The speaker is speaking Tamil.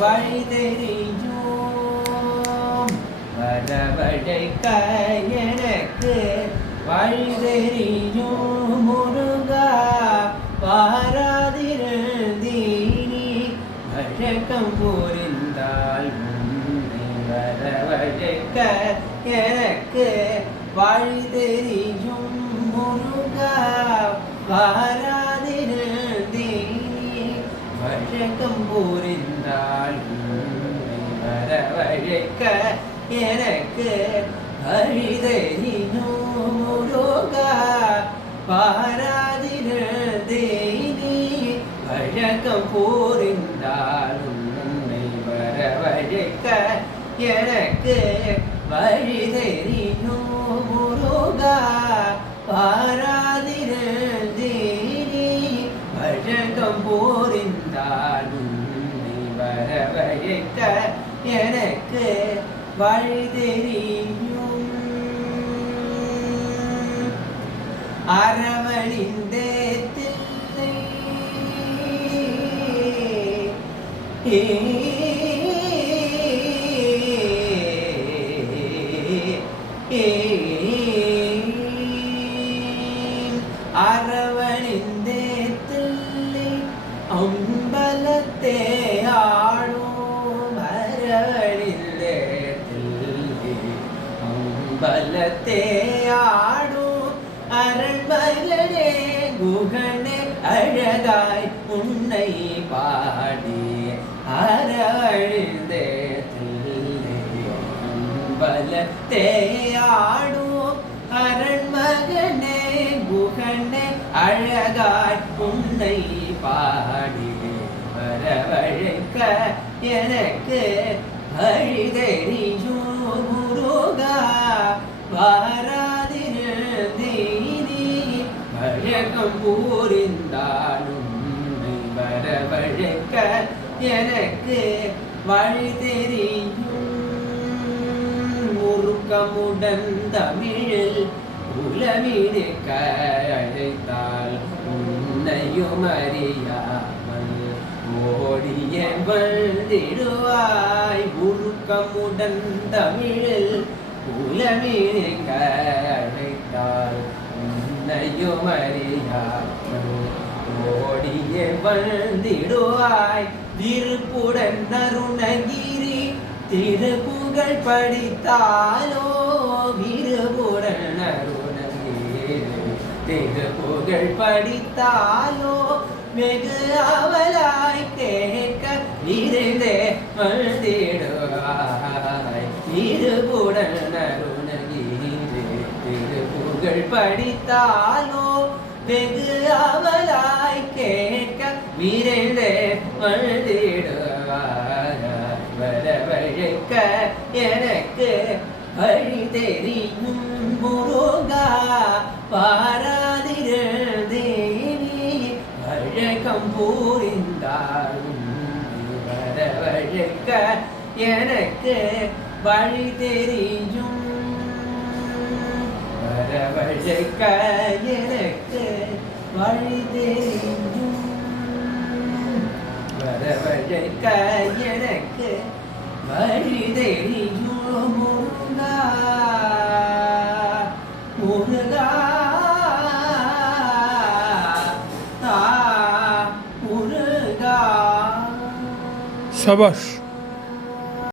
வழி தெரியும் வரவழைக்க எனக்கு வழி தெரியும் முருகா வாராதிருந்தீனி வழக்கம் புரிந்தால் உன்னை வரவழைக்க எனக்கு வழி தெரியும் முருகா வாராதிருந்தீனி வழக்கம் புரிந்தால் உன்னை வரவழைக்க எனக்கு வழி தெரியும் முருகா வாராதிருந்தீனி வழக்கம் புரிந்தால் உன்னை வரவழைக்க எனக்கு வழி தெரியும் முருகா வாராதிருந்தீனி வழக்கம் புரிந்தால் உன்னை வரவழைக்க எனக்கு வழி தெரியும் அரவழிந்தே தில்லை அரவணிந்தே தில்லை அம்பலத்தே ஆடும் அரவணிந்தே தில்லை அம்பலத்தே ஆடும் அரண்மகளே குகனே அழகாய் உன்னை பாடி அரவணிந்தே தில்லை அம்பலத்தே ஆடும் அரண்மகனே குகனே அழகாய் உன்னை பாடி வரவழைக்க எனக்கு வழி தெரியும் முருகா வாராதிருந்தீனி வழக்கம் புரிந்தாலும் உன்னை வரவழைக்க எனக்கு வழி தெரியும் உருக்கமுடன் தமிழில் உலவிருக்க அழைத்தால் உன்னையும் அறியாமல் ஓடிய வந்திடுவாய் உருக்கமுடன் தமிழில் உலவிருக்க அழைத்தால் உன்னையும் அறியாமல் ஓடிய வந்திடுவாய் விருப்புடன் அருணகிரி திருப்புகழ் படித்தாலோ விருப்புடன் அருணகிரி திருப்புகழ் படித்தாலோ வெகு அவலாய் கேட்க விருந்தே வந்திடுவாய் விருப்புடன் அருணகிரி திருப்புகழ் படித்தாலோ வெகு அவலாய் கேட்க விருந்தே வந்திடுவாய் வரவழைக்க எனக்கு வழி தெரியும் முருகா பாராதிருந்தேனி வழக்கம் புரிந்தாலும் வரவழைக்க எனக்கு வழி தெரியும் வரவழைக்க எனக்கு வழி தெரியும் வரவழைக்க எனக்கு வழி தெரியும் முருகா முருகா சபாஷ்.